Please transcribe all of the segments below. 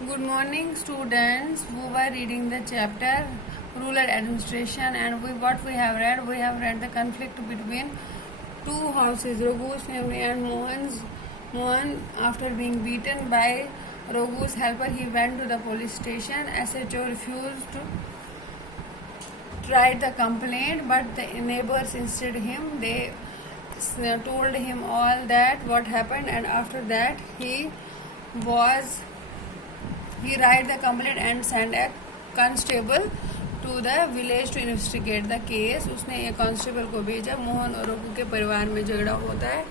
Good morning, students. We were reading the chapter Rural Administration, and what we have read the conflict between two houses, Raghu's family and Mohan's. Mohan, after being beaten by Raghu's helper, he went to the police station. SHO refused to write the complaint, but the neighbors insisted him. They told him all that what happened, and after that he write the complaint and send a constable to the village to investigate the case. उसने एक constable को भेजा. मोहन और रघु के परिवार में झगड़ा होता है.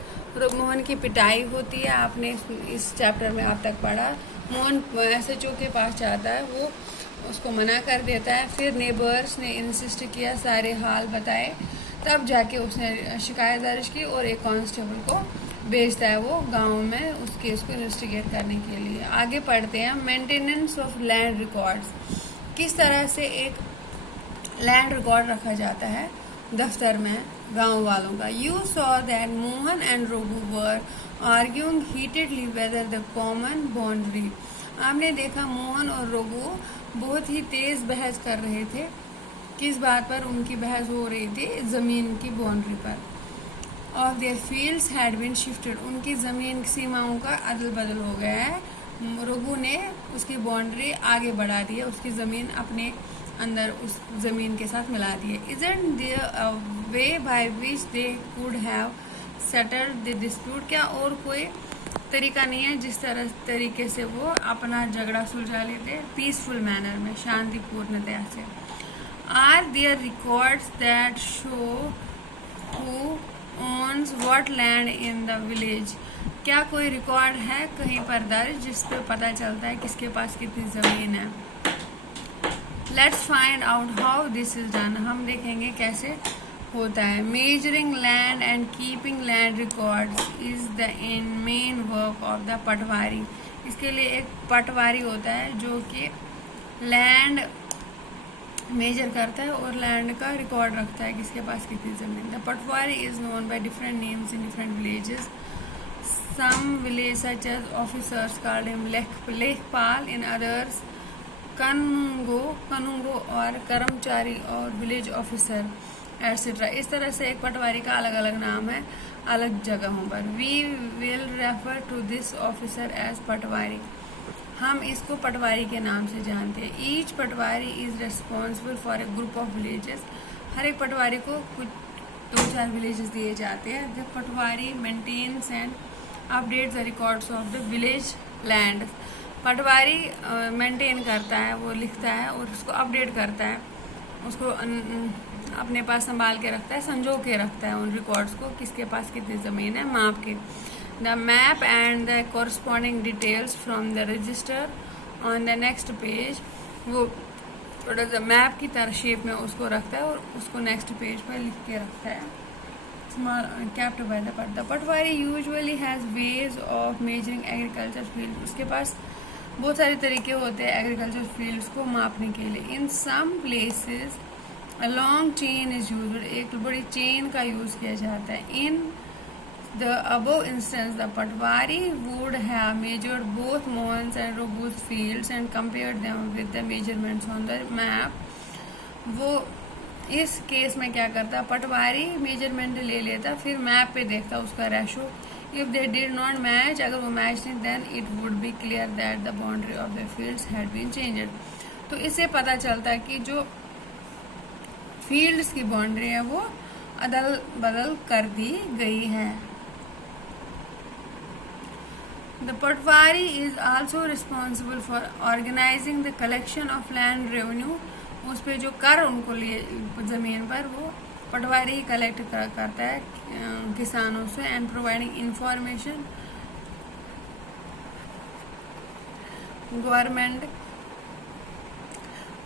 मोहन की पिटाई होती है. आपने इस चैप्टर में आप तक पढ़ा. मोहन SHO के पास जाता है, वो उसको मना कर देता है. फिर नेबर्स ने इंसिस्ट किया, सारे हाल बताए, तब जाके उसने शिकायत दर्ज की और एक कांस्टेबल को भेजता है वो गांव में उस केस को इन्वेस्टिगेट करने के लिए. आगे पढ़ते हैं. Maintenance of land records. किस तरह से एक लैंड रिकॉर्ड रखा जाता है दफ्तर में गांव वालों का. You saw that Mohan and Raghu were arguing heatedly whether the common boundary. आपने देखा मोहन और रघु बहुत ही तेज बहस कर रहे थे. किस बात पर उनकी बहस हो रही थी? जमीन की बाउंड्री पर. Of their fields had been shifted. उनकी ज़मीन सीमाओं का अदल बदल हो गया है. रघु ने उसकी बाउंड्री आगे बढ़ा दी है, उसकी ज़मीन अपने अंदर उस ज़मीन के साथ मिला दी है. Isn't there a way by which they could have settled the dispute. क्या और कोई तरीका नहीं है जिस तरीके से वो अपना झगड़ा सुलझा लेते पीसफुल मैनर में, शांतिपूर्णतया से. Are there records that show who owns what land in the village. क्या कोई रिकॉर्ड है कहीं पर दर्ज जिस पे पता चलता है किसके पास कितनी ज़मीन है. Let's find out how this is done. हम देखेंगे कैसे होता है. Measuring land and keeping land records is the main work of the पटवारी. इसके लिए एक पटवारी होता है जो कि लैंड मेजर करता है और लैंड का रिकॉर्ड रखता है किसके पास कितनी ज़मीन. The patwari is known by different names in different villages. Some village such as officers called him lekhpal, in others Kanungo और कर्मचारी और विलेज ऑफिसर एटसेट्रा. इस तरह से एक पटवारी का अलग अलग नाम है अलग जगहों पर. We will refer to this officer as patwari. हम इसको पटवारी के नाम से जानते हैं. Each patwari is responsible for a group of villages. हर एक पटवारी को कुछ 2-4 विलेजेस दिए जाते हैं. The patwari maintains and updates the records of the village land. Patwari maintain करता है, वो लिखता है और उसको अपडेट करता है, उसको अपने पास संभाल के रखता है, संजो के रखता है उन रिकॉर्ड्स को, किसके पास कितनी ज़मीन है, माप के. The map and the corresponding details from the register on the next page. वो थोड़ा सा मैप की तरह शेप में उसको रखता है और उसको नेक्स्ट पेज पर लिख के रखता है. Kept by the Patwari usually has ways of measuring agriculture fields. उसके पास बहुत सारे तरीके होते हैं एग्रीकल्चर फील्ड्स को मापने के लिए. In some places a long chain is used. एक बड़ी चेन का यूज़ किया जाता है. In the above instance, the Patwari would have measured both Mohan's and Raghu's fields and compared them with the measurements on the map. वो इस case में क्या करता, पटवारी मेजरमेंट ले लेता, फिर मैप पे देखता उसका ratio. If they did not match, अगर वो मैच नहीं, then it would be clear that the boundary of the fields had been changed. तो इससे पता चलता है कि जो फील्ड्स की बाउंड्री है वो अदल बदल कर दी गई है. The Patwari is also responsible for organizing the collection of land revenue. उस पे जो कर उनको लिए ज़मीन पर वो पटवारी ही कलेक्ट करता है किसानों से. And providing information government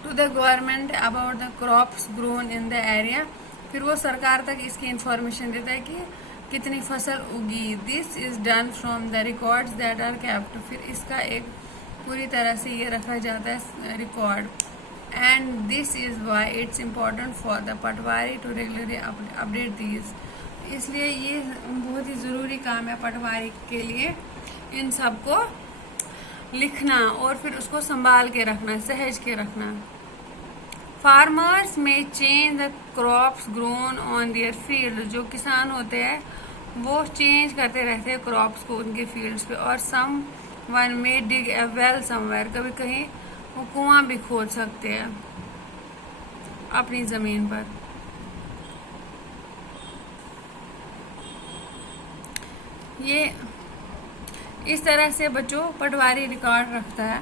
to the government about the crops grown in the area. फिर वो सरकार तक इसकी इंफॉर्मेशन देता है कि कितनी फसल उगी. This is done from the records that are kept. फिर इसका एक पूरी तरह से ये रखा जाता है record. And this is why it's important for the patwari to regularly update these. इसलिए ये बहुत ही ज़रूरी काम है पटवारी के लिए इन सबको लिखना और फिर उसको संभाल के रखना, सहेज के रखना। फार्मर्स में change the crops grown on their field, जो किसान होते हैं वो चेंज करते रहते हैं क्रॉप्स को उनके फील्ड्स पे। और सम वन में डिग ए वेल समवेयर, कभी कहीं वो कुआं भी खोद सकते हैं अपनी जमीन पर। ये इस तरह से बच्चों पटवारी रिकॉर्ड रखता है।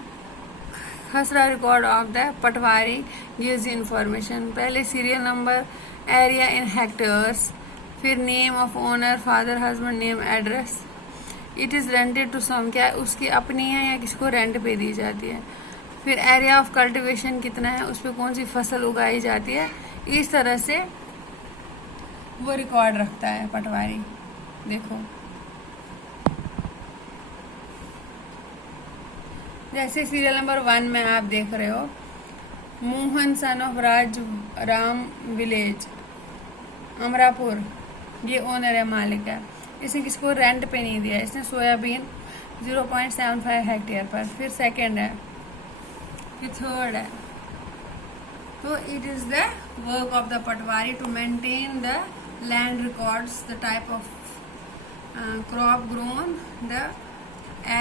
Khasra record of the patwari gives information, पहले serial number, area in hectares, फिर name of owner, father, husband name, address. It is rented to some, क्या उसकी अपनी है या किसको रेंट पे दी जाती है। फिर एरिया ऑफ कल्टीवेशन कितना है, उस पर कौन सी फसल उगाई जाती है। इस तरह से वो रिकॉर्ड रखता है पटवारी। देखो जैसे सीरियल नंबर 1 में आप देख रहे हो, Mohan son of Ram village Amarapur, ये ओनर है, मालिक है। इसने किसको रेंट पे नहीं दिया, इसने सोयाबीन 0.75 हेक्टेयर पर। फिर सेकंड है, फिर थर्ड है। तो it is the work of the patwari to maintain the land records, the type of crop grown, the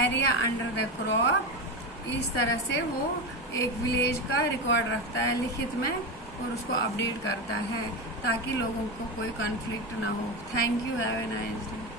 area under the crop. इस तरह से वो एक विलेज का रिकॉर्ड रखता है लिखित में और उसको अपडेट करता है ताकि लोगों को कोई कॉन्फ्लिक्ट ना हो। Thank you, have a nice day.